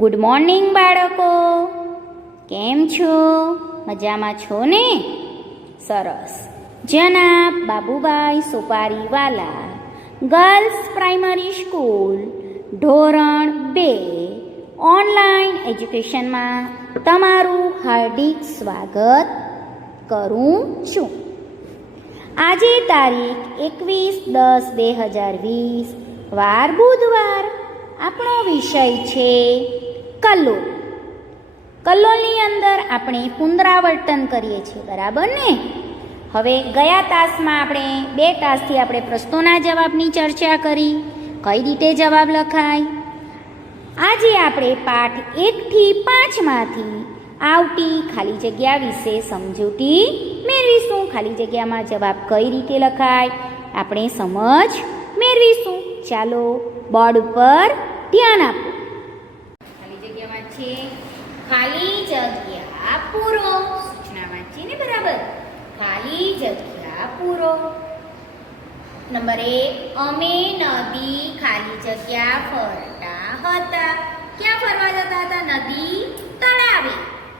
Good morning બાળકો, કેમ છો? મજામાં છો ને? સરસ. જનાબ Babubhai Sopariwala girls primary school ધોરણ 2 ઓનલાઈન એજ્યુકેશનમાં તમારું હાર્દિક સ્વાગત કરું છું. આજે તારીખ 21/10/2020 વાર બુધવાર. આપણો વિષય છે કલ્લોલ. કલ્લોલની અંદર આપણે પુનરાવર્તન કરીએ છીએ, બરાબર ને? હવે ગયા તાસમાં આપણે 2 તાસથી આપણે પ્રશ્નોના જવાબની ચર્ચા કરી, કઈ રીતે જવાબ લખાય. આજે આપણે પાઠ 1 થી 5 માંથી આવતી ખાલી જગ્યા વિશે સમજૂતી મેળવીશું. ખાલી જગ્યામાં જવાબ કઈ રીતે લખાય આપણે સમજ મેળવીશું. ચાલો બોર્ડ ઉપર ધ્યાન આપો. ખાલી જગ્યામાં છે ખાલી જગ્યા પૂરો. સૂચના વાંચી ને બરાબર. ખાલી જગ્યા પૂરો. નંબર 1, અમે નદી ખાલી જગ્યા ફરતા હતા. ક્યાં ફરવા જતા હતા? નદી તળાવે.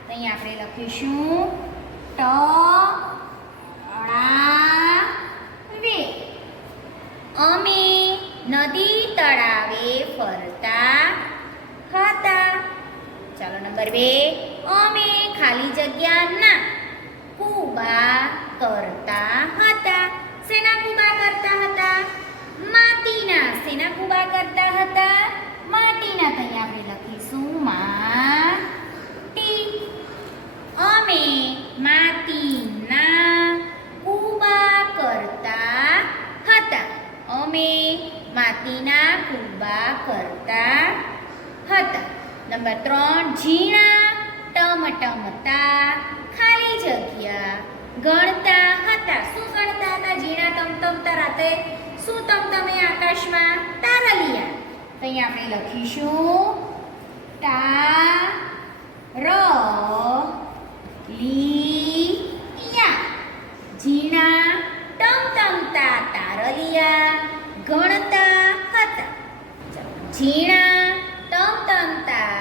તો અહીં આપણે લખીશું તળાવે. અમે નદી તળાવે ફરતા હતા. ચાલો નંબર 2, અમે ખાલી જગ્યાના કૂબા કરતા હતા. શેના કૂબા કરતા હતા? માટીના. શેના કૂબા કરતા હતા? માટીના. તો અહીંયા આપણે લખીશું માટી. અમે માટીના કૂબા કરતા હતા. અમે માટીના કૂબા કરતા હતા. નંબર 3, ઝીણા ટમટમતા ખાલી જગ્યા ગણતા હતા. શું ગણતા હતા? ઝીણા ટમટમતા રાતે શું ટમટમે આકાશમાં? તારલિયા. તો અહીંયા આપણે લખીશું તારલિયા. ઝીણા ટમટમતા તારલિયા ગણતા હતા. ઝીણા ટમટમતા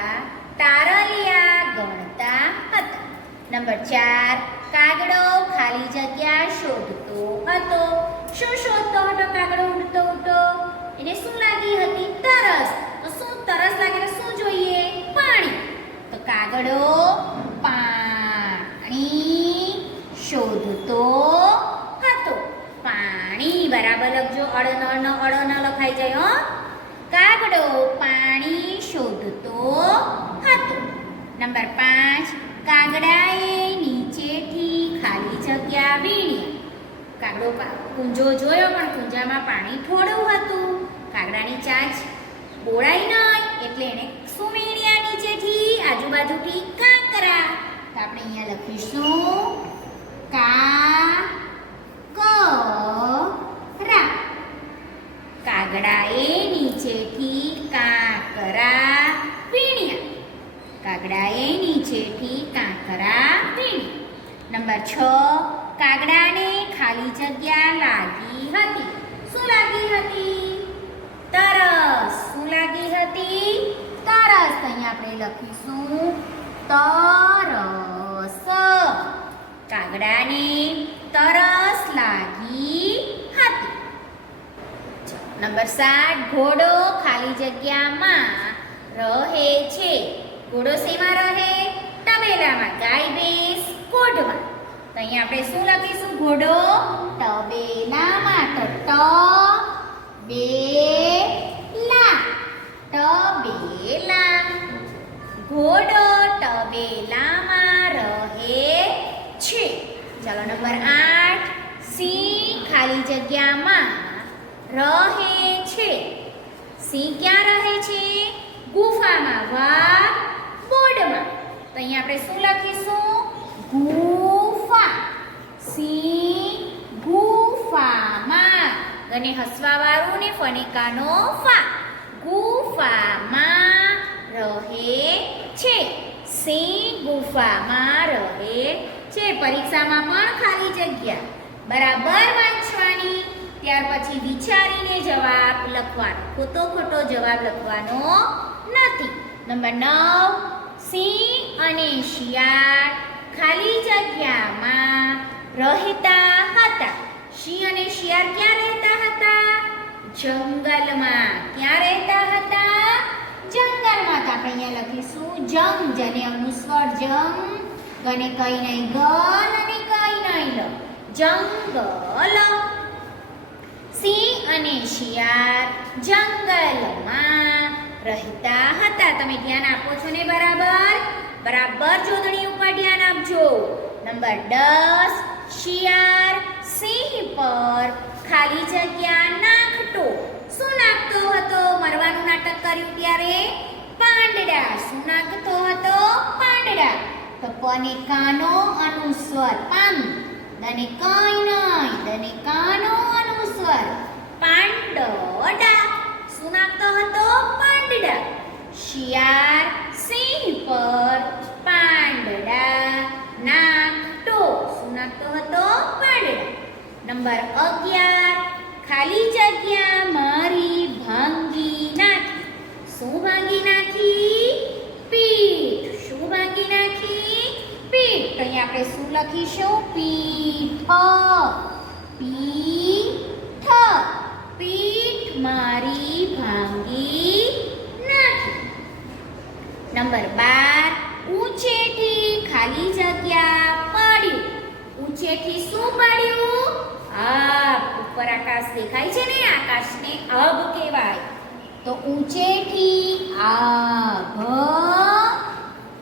તારલિયા ગણતા હતા. નંબર 4, કાગડો ખાલી જગ્યા શોધતો હતો. શું શોધતો હતો કાગડો? ઉડતો ઉડતો એને શું લાગી હતી? તરસ. તો શું તરસ લાગે તો શું જોઈએ? પાણી. તો કાગડો પાણી શોધતો હતો. પાણી બરાબર લખજો. અડ ન લખાઈ જાય હો. કાગડો પાણી શોધતો હતો. નંબર 5, કાગડાએ નીચેથી ખાલી જગ્યા વીણી. કાગડો કુંજો જોયો પણ કુંજામાં પાણી થોડું હતું. કાગડાની ચાંચ બોળાઈ નહીં એટલે એને શું વીણ્યા? નીચેથી આજુબાજુથી કાંકરા. તો આપણે અહીંયા લખીશું કાંકરા. કાગડાએ નીચેથી કાંકરા વીણ્યા. કાગડાએ નીચેથી કાંકરા વીણ્યા. નંબર 6, કાગડાને ખાલી જગ્યા લાગી હતી. શું લાગી હતી? તરસ. શું લાગી હતી? તરસ. અહીંયા આપણે લખીશું તરસ. કાગડાને તરસ લાગી હતી. નંબર 7, ઘોડો ખાલી જગ્યામાં રહે છે. ઘોડો શેમાં રહે? તબેલામાં. ગાય ભેંસ કોઢમાં. તો અહીંયા આપણે શું લખીશું? ઘોડો તબેલામાં. તો તબેલા. તબેલા. ઘોડો તબેલામાં રહે છે. ચાલો નંબર 8, સિંહ ખાલી જગ્યામાં રહે છે. સિંહ ક્યાં રહે છે? ગુફામાં. વાઘ બોર્ડમાં. તો અહીંયા આપણે શું લખીશું? ગુફા. સિંહ ગુફામાં. અને હસવાવાળું ને ફનેકાનો ફા. ગુફામાં રહે છે. સિંહ ગુફામાં રહે છે. પરીક્ષામાં પણ ખાલી જગ્યા બરાબર વાંચવાની. ત્યાર પછી વિચારીને જવાબ લખવાનો. ખોટો જવાબ લખવાનો નથી. નંબર 9 સિંહ અને શિયાળ ખાલી જગ્યામાં રહેતા હતા. સિંહ અને શિયાળ ક્યાં રહેતા હતા? જંગલમાં. ક્યાં રહેતા હતા? જંગલમાં. તો આપણે અહીંયા લખીશું જંગ, જેને અનુસ્વાર જંગ, ગને કઈ નહીં ગલ અને કઈ નહીં લ. જંગલ. સિંહ અને શિયાળ જંગલમાં રહેતા હતા. તમે ધ્યાન આપો છો ને? બરાબર જોડણી ઉપર ધ્યાન આપજો. નંબર 10 શિયાળ સિંહ પર ખાલી જગ્યા નાખતો. શું નાખતો હતો? મરવાનું નાટક કર્યું ત્યારે પાંદડા. શું નાખતો હતો? પાંદડા. તો પને કાનો અનુસ્વાર પાન, દને કઈ નહીં, દને કાનો અનુસ્વાર પાંદડા. શું નાખતો હતો? પાંદડા. શિયાળ સિંહ પર પાંદડા નાખતો. શું નાખતો હતો? પાંદડા. નંબર 11 ખાલી જગ્યા મારી ભાંગી નાખી. શું ભાંગી નાખી? પીઠ. શું ભાંગી નાખી? પીઠ. તો અહીંયા આપણે શું લખીશું? પીઠ. પીઠ. પીઠ મારી ભાંગી નાખી. નંબર 12 ઊંચેથી ખાલી જગ્યા પડ્યું. ઊંચેથી શું પડ્યું? આભ. ઉપર આકાશ દેખાય છે ને? આકાશને આભ કહેવાય. તો ઊંચેથી આભ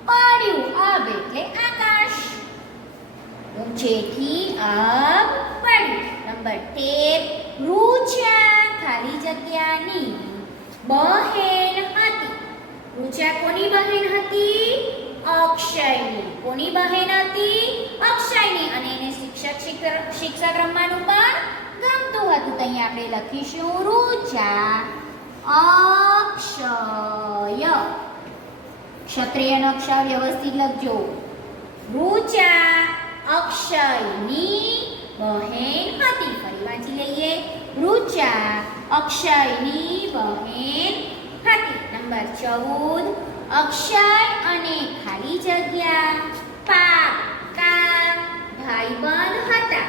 પડ્યું. આભ એટલે આકાશ. ઊંચેથી આભ પડ્યું. નંબર 13 રૂચા ખાલી જગ્યાની બહેન હતી. રૂચા કોની બહેન હતી? અક્ષયની. કોની બહેન હતી? અક્ષયની. અને એને શિક્ષક રમવાનું પણ ગમતું હતું. તો અહીંયા આપણે લખીશું રૂચા અક્ષય. ક્ષત્રિયનો અક્ષર વ્યવસ્થિત લખજો. રૂચા અક્ષયની બહેન હતી. ફરી વાંચી લઈએ. રૂચા અક્ષયની બહેન હતી. નંબર 14 અક્ષય અને ખાલી જગ્યા પાક્કા ભાઈબંધ હતા.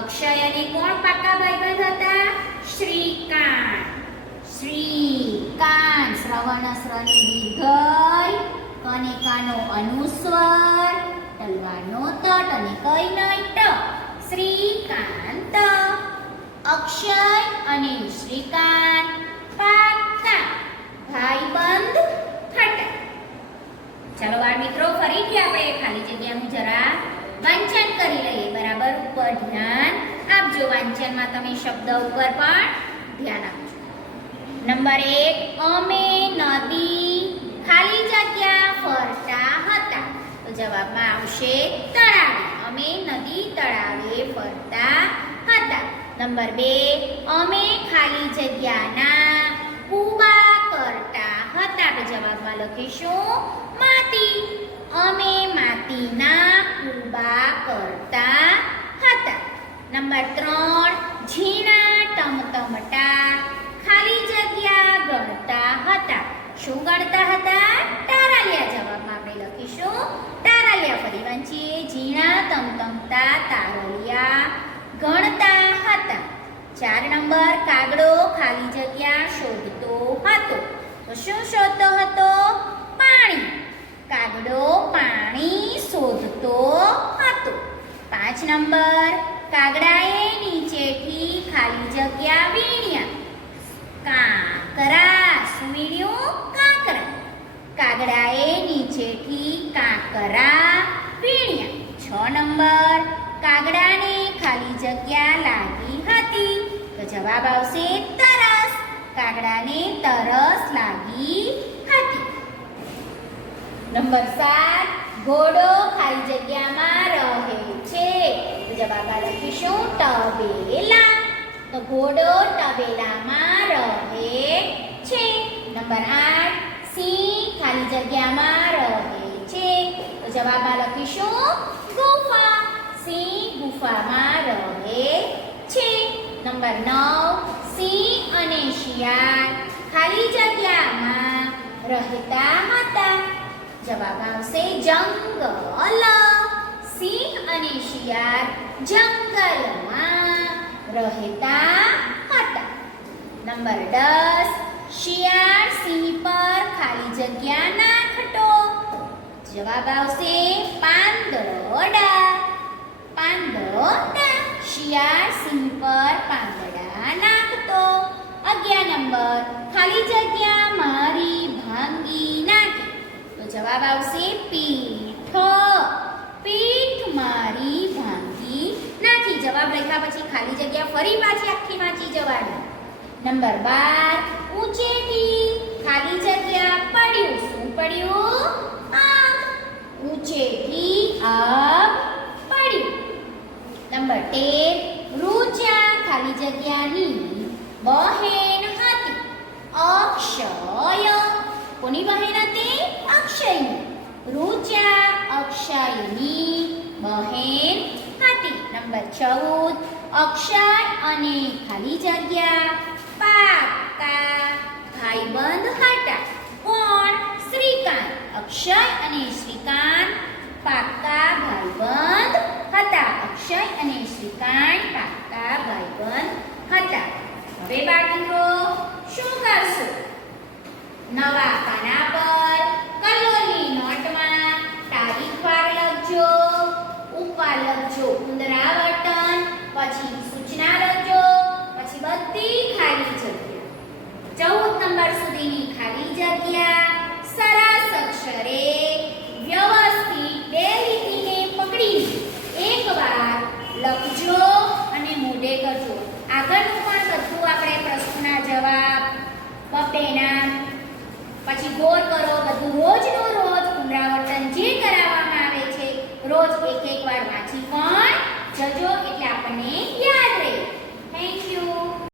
અક્ષય અને કોણ પાક્કા ભાઈબંધ હતા? શ્રીકાંત. શ્રીકાંત. શ્રવણ શ્રની દીર્ઘઈ, કને કાનો અનુસ્વાર, તલવાનો તટ અને કઈ નહીં ટ. શ્રીકાંત. અક્ષય અને શ્રીકાંત પાક્કા ભાઈબંધ હતા. ચાલો બાળ મિત્રો, ફરીથી આપણે ખાલી જગ્યાનું જરા વાંચન કરી લઈએ. બરાબર ઉપર ધ્યાન આપજો. વાંચનમાં તમે શબ્દ ઉપર પણ ધ્યાન આપજો. નંબર 1 અમે નદી ખાલી જગ્યા ફરતા હતા. તો જવાબમાં આવશે તળાવે. અમે નદી તળાવે ફરતા હતા. નંબર 2 અમે ખાલી જગ્યાના કૂબા કરતા હતા. તો જવાબમાં લખીશું માટી. અમે માટીના કૂબા કરતા હતા. નંબર 3 ઝીણા ટમટમટા ખાલી જગ્યા ગણતા હતા. શું ગણતા હતા? તારાલિયા. જવાબમાં આપણે લખીશું તારાલિયા. ફરી વાંચીએ. ઝીણા ટમટમતા તારાલિયા ગણતા હતા. 4 નંબર કાગડો ખાલી જગ્યા શોધતો હતો. તો શું શોધતો હતો? પાણી. કાગડો પાણી શોધતો હતો. 5 નંબર કાગડાએ નીચેથી ખાલી જગ્યા વીણ્યા. કાંકરા. શું વીણ્યું? કાંકરા. કાગડાએ નીચેથી કાંકરા વીણ્યા. 6 નંબર કાગડાને ખાલી જગ્યા લાગી હતી. તો જવાબ આવશે તરસ. કાગડાને તરસ લાગી હતી. નંબર 7 ઘોડો ખાલી જગ્યામાં રહે છે. તો જવાબમાં લખીશું તબેલા. તો ઘોડો તબેલામાં રહે છે. નંબર 8 સિંહ ખાલી જગ્યામાં રહે છે. તો જવાબમાં લખીશું ગુફા. સિંહ ગુફામાં રહે છે. નંબર 9 સિંહ અને શિયાળ ખાલી જગ્યામાં રહેતા હતા. જવાબ આવશે જંગલ. સિંહ અને શિયાળ જંગલમાં રહેતા હતા. નંબર 10. શિયાળ સિંહ પર ખાલી જગ્યા નાખતો. જવાબ આવશે પાંદડા. પાંદડા. શિયાળ સિંહ પર પાંદડા નાખતો. 11 નંબર. ખાલી જગ્યા મારી ભાંગી નાખી. તો જવાબ આવશે પીઠ. પીઠ મારી ભાંગી નાખી. જવાબ લખ્યા પછી ખાલી જગ્યા ફરી પાછી આખી વાંચી જવાની. નંબર 12. ઊંચેથી ખાલી જગ્યા પડ્યું. શું પડ્યું? આગ. ઊંચેથી આગ પડ્યું. નંબર 13. રૂચા ખાલી જગ્યાની બહેન હતી. અક્ષય. કોની બહેન હતી? અક્ષયની. રૂચા અક્ષયની બહેન હતી. નંબર 14. અક્ષય અને ખાલી જગ્યા પાક્કા ભાઈબંધ હતા. કોણ? શ્રીકાંત. અક્ષય અને શ્રીકાંત પાક્કા ભાઈબંધ હતા. અક્ષય અને શ્રીકાંત પાક્કા ભાઈબંધ હતા. હવે બાળમિત્રો શું કરશું? નવા પાના પર કલોની નોટમાં તારીખવાર લખજો. ઉપર લખજો પુનરાવર્તન, પછી સૂચના લખજો, પછી બધી ખાલી જગ્યા 14 નંબર સુધીની ખાલી જગ્યા સરસ અક્ષરે વ્યવસ્થિત બે લીટીને પકડી એકવાર લખજો અને મોઢે કરજો. આગળનું પણ બધું આપણે પ્રશ્નના જવાબ બપેના પછી ગોળ કરો. બધું રોજનું રોજ પુનરાવર્તન જે કરાવવામાં આવે છે રોજ એક વાર વાંચી પણ જજો.